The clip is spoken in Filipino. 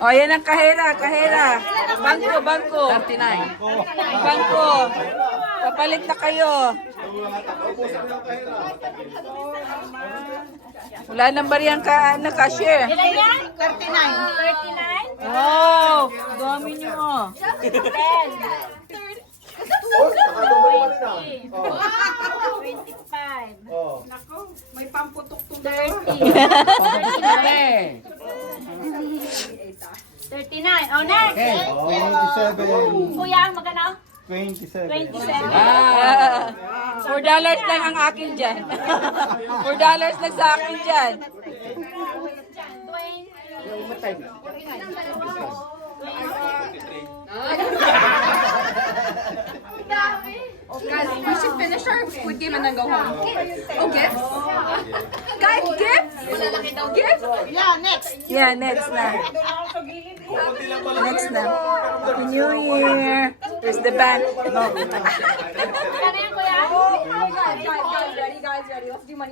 O, yan ang kahera. Bangko. 39. Bangko. Papalit na kayo. Wala nang bariyang na cashier. Ilan yan? 39. 39? Wow, dami nyo. 25. Nako, may pamputok-tok. 30. 39. Oh, next. Okay. 27. Kuya, magkano? 27. 27. $4 lang ang akin dyan. $4 lang sa akin dyan. 20. Oh, guys, we should finish our food game and then go home. Oh, gifts? Guys, gifts? Gifts? Yeah, next na. Next na. Happy New Year. Here's the band. No. Magkano yan, kuya? Guys, ready? Let's do money.